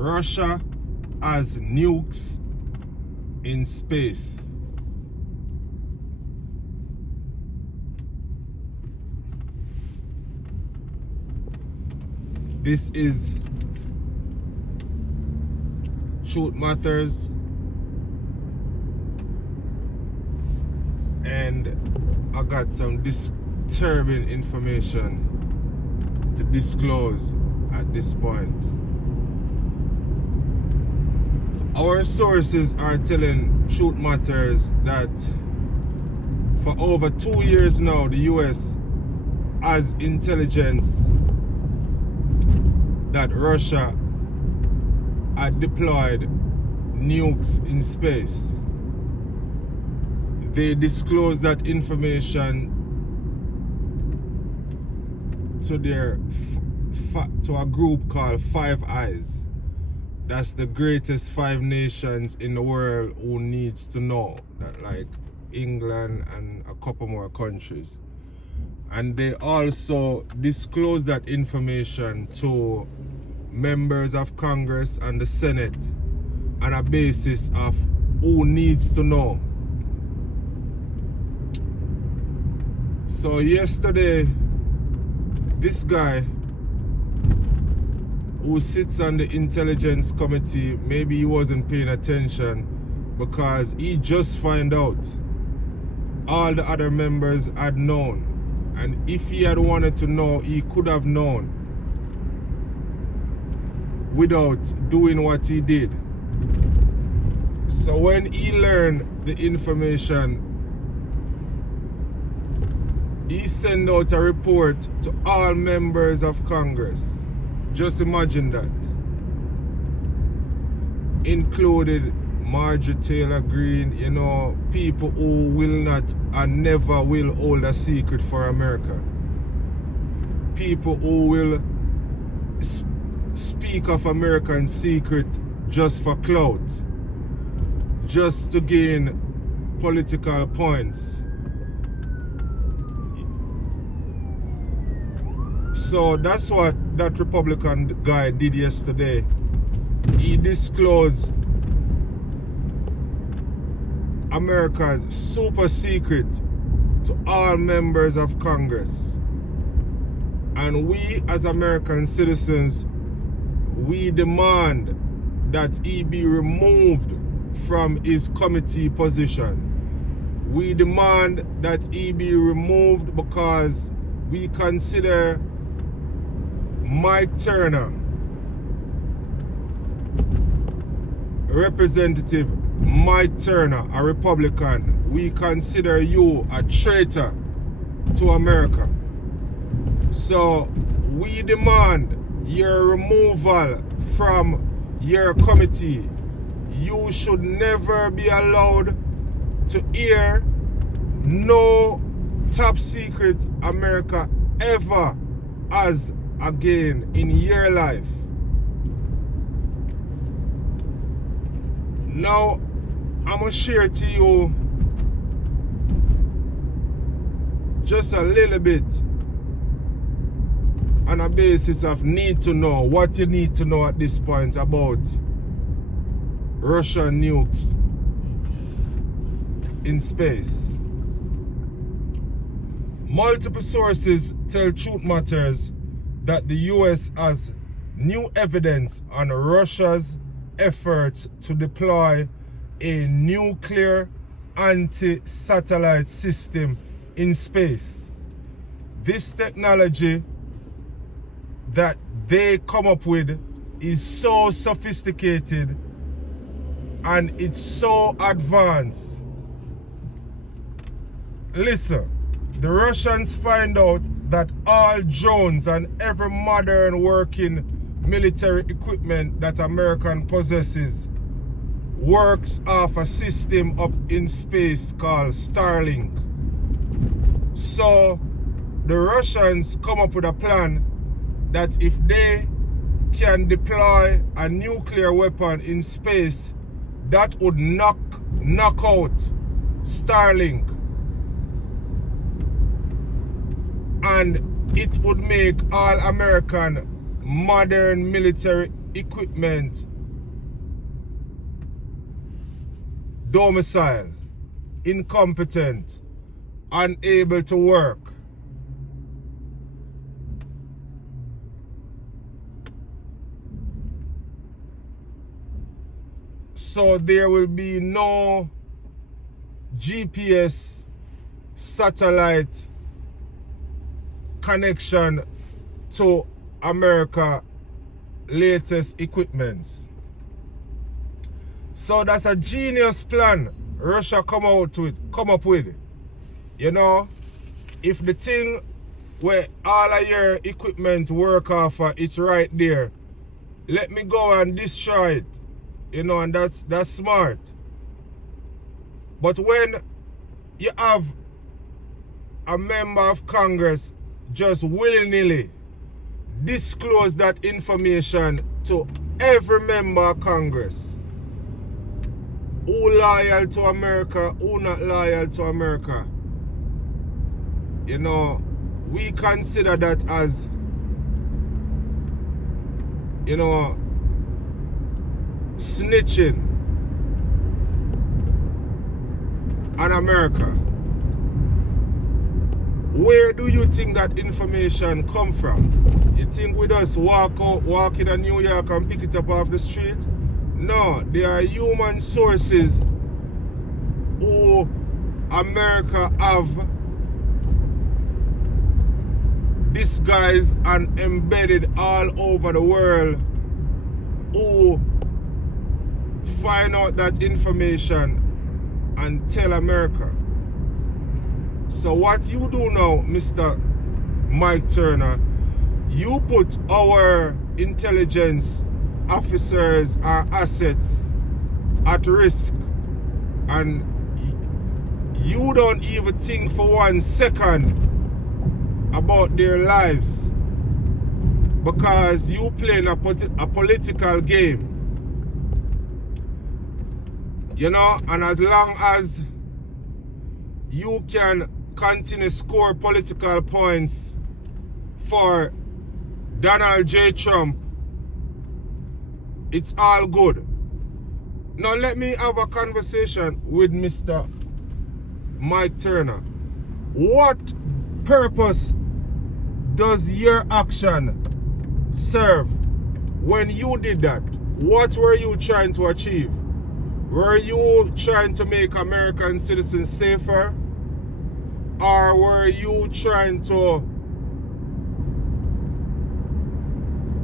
Russia has nukes in space. This is Truth Matters, and I got some disturbing information to disclose at this point. Our sources are telling Truth Matters that for over 2 years now, the US has intelligence that Russia had deployed nukes in space. They disclosed that information to to a group called Five Eyes. That's the greatest 5 nations in the world who needs to know that, like England and a couple more countries. And they also disclosed that information to members of Congress and the Senate on a basis of who needs to know. So yesterday, this guy who sits on the intelligence committee, maybe he wasn't paying attention because he just found out all the other members had known. And if he had wanted to know, he could have known without doing what he did. So when he learned the information, he sent out a report to all members of Congress. Just imagine that. Included Marjorie Taylor Greene, you know, people who will not and never will hold a secret for America. People who will speak of American secret just for clout, just to gain political points. So that's what that Republican guy did yesterday. He disclosed America's super secret to all members of Congress. And we as American citizens, we demand that he be removed from his committee position. We demand that he be removed because we consider Mike Turner, Representative Mike Turner, a Republican, we consider you a traitor to America. So we demand your removal from your committee. You should never be allowed to hear no top secret America ever has again in your life. Now, I'm going to share to you just a little bit on a basis of need to know, what you need to know at this point about Russian nukes in space. Multiple sources tell Truth Matters that the US has new evidence on Russia's efforts to deploy a nuclear anti-satellite system in space. This technology that they come up with is so sophisticated and it's so advanced. Listen, the Russians find out that all drones and every modern working military equipment that America possesses works off a system up in space called Starlink. So the Russians come up with a plan that if they can deploy a nuclear weapon in space, that would knock out Starlink. And it would make all American modern military equipment domicile, incompetent, unable to work. So there will be no GPS satellite connection to America latest equipments. So that's a genius plan Russia come up with. You know, if the thing where all of your equipment work off of, it's right there, let me go and destroy it. You know, and that's smart. But when you have a member of Congress just willy-nilly disclose that information to every member of Congress, who loyal to America, who not loyal to America, you know, we consider that as, you know, snitching on America. Where do you think that information come from? You think we just walk in New York and pick it up off the street? No, there are human sources who America have disguised and embedded all over the world, who find out that information and tell America. So what you do now, Mr. Mike Turner, you put our intelligence officers, our assets at risk, and you don't even think for 1 second about their lives because you playing a political game. You know, and as long as you can continue to score political points for Donald J. Trump, it's all good. Now let me have a conversation with Mr. Mike Turner. What purpose does your action serve when you did that? What were you trying to achieve? Were you trying to make American citizens safer? Or were you trying to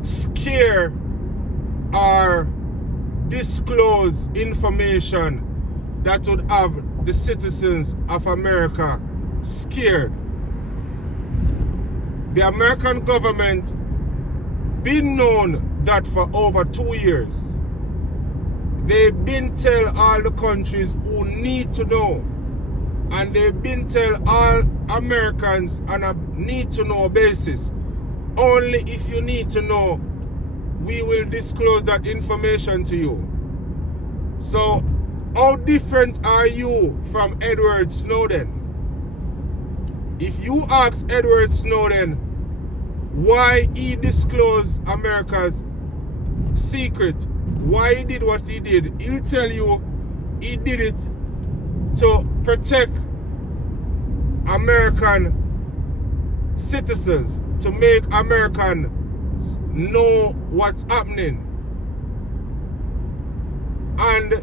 scare or disclose information that would have the citizens of America scared? The American government been known that for over 2 years. They've been tell all the countries who need to know, and they've been tell all Americans on a need to know basis. Only if you need to know, we will disclose that information to you. So how different are you from Edward Snowden? If you ask Edward Snowden why he disclosed America's secret, why he did what he did, he'll tell you he did it to protect American citizens, to make Americans know what's happening. And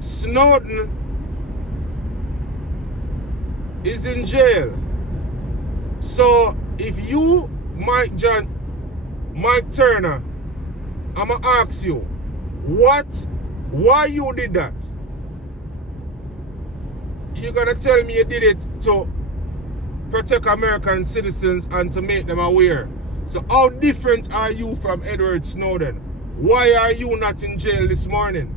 Snowden is in jail. So if you, Mike Turner, I'ma ask you, why you did that? You're gonna tell me you did it to protect American citizens and to make them aware. So how different are you from Edward Snowden? Why are you not in jail this morning?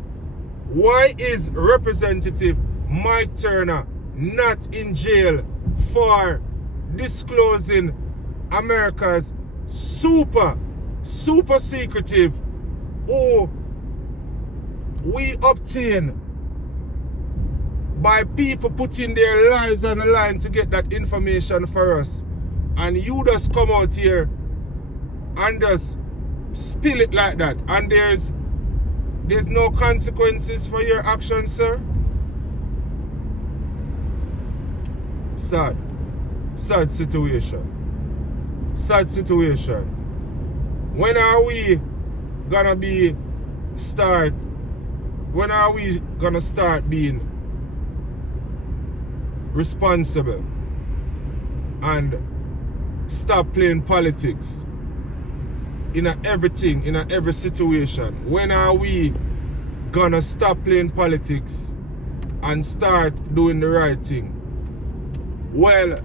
Why is Representative Mike Turner not in jail for disclosing America's super secretive, or we obtain by people putting their lives on the line to get that information for us, and you just come out here and just spill it like that, and there's no consequences for your actions, sir. Sad situation. Sad situation. When are we gonna start being responsible and stop playing politics in everything, in every situation? When are we gonna stop playing politics and start doing the right thing? Well,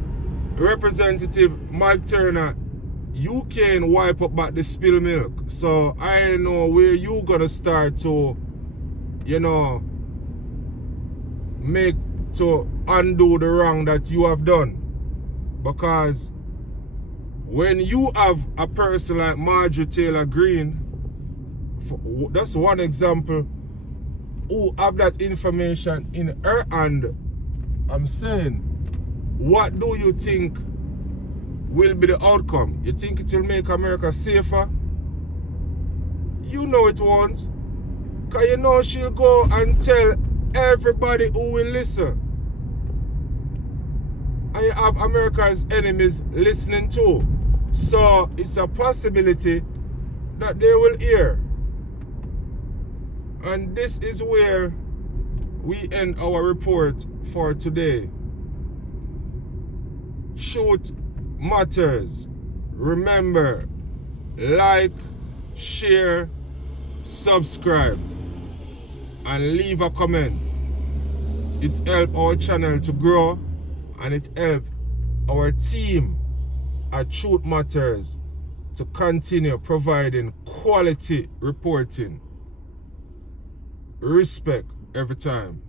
Representative Mike Turner, you can wipe up back the spilled milk. So I know where you gonna start to, make to undo the wrong that you have done. Because when you have a person like Marjorie Taylor Greene, that's one example, who have that information in her hand, I'm saying, what do you think will be the outcome? You think it will make America safer? You know it won't. Because you know she'll go and tell everybody who will listen. And you have America's enemies listening too. So it's a possibility that they will hear. And this is where we end our report for today. Truth matters. Remember, like, share, subscribe, and leave a comment. It helps our channel to grow, and it helps our team at Truth Matters to continue providing quality reporting. Respect every time.